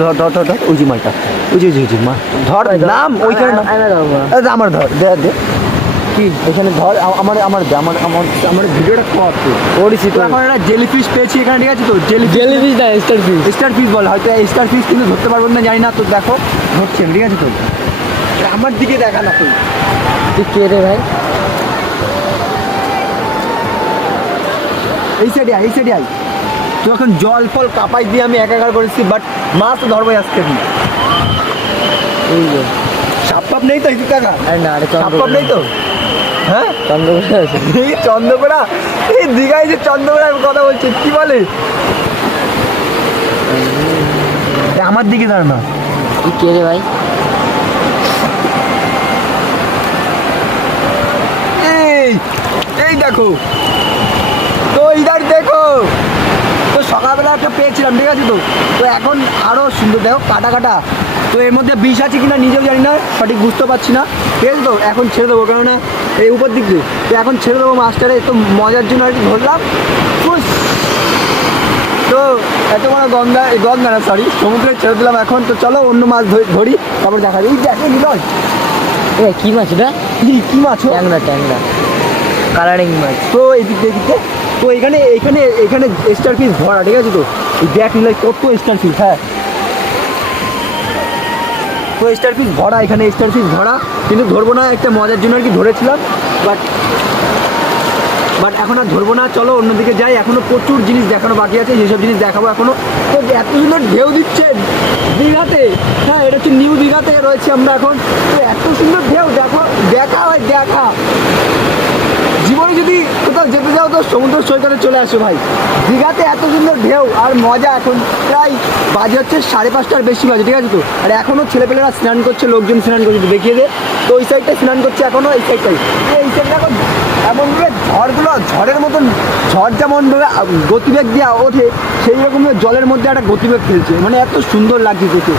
ধর ধর ধর ধর ওই যে মালটা, ওই যে ওই যে মা ধর নাম ওইখানে আমার ধর দে দে কি এখানে ধর আমার আমার আমার আমার আমার ভিডিওটা কর তুই ওরিসি তো এখন একটা জেলিফিশ পেয়েছি এখানে, ঠিক আছে তো জেলিফিশ না স্টার ফিশ বল, হয়তো স্টার ফিশ কিন্তু ধরতে পারবো না জানি না, তো দেখো ধরছি ঠিক আছে তো আমার দিকে দেখা না তুই কে রে ভাই, এই সাইডে আয় এই সাইডে আয়, তো এখন জল ফল কাপাই দিয়ে আমি একাকার করেছি, বাট মাছ তো ধরবোই আজকে আমি। এই যে সাপ পাপ নেই তো এই টাকা না, সাপ পাপ নেই তো, হ্যাঁ চন্দ্রকোড়া আছে, এই চন্দ্রকোড়া, এই দীঘায় যে চন্দ্রকোড়ার কথা বলছে কি বলে, আমার দিকে দাঁড়া না, কে রে ভাই, এই এই দেখো তো ইধার দেখো, তো সকালবেলা একটা পেয়েছিলাম ঠিক আছে তো, তো এখন আরও সুন্দর দেখো কাটা কাটা, তো এর মধ্যে বিষ আছে কিনা নিজেও জানি না, সঠিক বুঝতে পারছি না, ঠিক আছে তো এখন ছেড়ে দেবো, কেননা এই উপর দিক দিয়ে, তো এখন ছেড়ে দেবো মাছটারে, তো মজার জন্য আর কি ধরলাম, তো এত বড় গঙ্গা না সরি সমুদ্রে ছেড়ে দিলাম এখন, তো চলো অন্য মাছ ধরি তারপর দেখা যায়। এই দেখো নিলয় কী মাছ এটা, কী মাছ, ট্যাংরা ট্যাংরা কালারিং মাছ, তো এই দিক দিয়ে তো এখানে এখানে এখানে স্টার ফিশ ভরা, ঠিক আছে তো দেখ নিলয় কত স্টার ফিশ, হ্যাঁ তো স্টার ফিশ ভরা, এখানে স্টার ফিশ ভরা, কিন্তু ধরবো না, একটা মজার জন্য আর কি ধরেছিলাম, বাট এখন আর ধরবো না, চলো অন্যদিকে যাই, এখনও প্রচুর জিনিস দেখানো বাকি আছে, যেসব জিনিস দেখাবো এখনও, তো এত সুন্দর ঢেউ দিচ্ছে দীঘাতে, হ্যাঁ এটা হচ্ছে নিউ দীঘাতে রয়েছে আমরা এখন, তো এত সুন্দর ঢেউ দেখো, দেখা হয় দেখা, জীবনে যদি কোথাও যেতে যাও তো সমুদ্র সৈকতে চলে আসো ভাই, দীঘাতে এত সুন্দর ঢেউ আর মজা, এখন প্রায় বাজে হচ্ছে 5:30টার বেশি বাজে, ঠিক আছে তো, আর এখনও ছেলেপেলেরা স্নান করছে, লোকজন স্নান করছে, দেখিয়ে দে, তো ওই সাইডটায় স্নান করছে এখনও, এই সাইডটাই, এই সাইডটা এখন এমনভাবে ঝড়গুলো, ঝড়ের মতন, ঝড় যেমনভাবে গতিবেগ দিয়ে ওঠে সেই রকমের জলের মধ্যে একটা গতিবেগ ফেলছে, মানে এত সুন্দর লাগছে দেখে।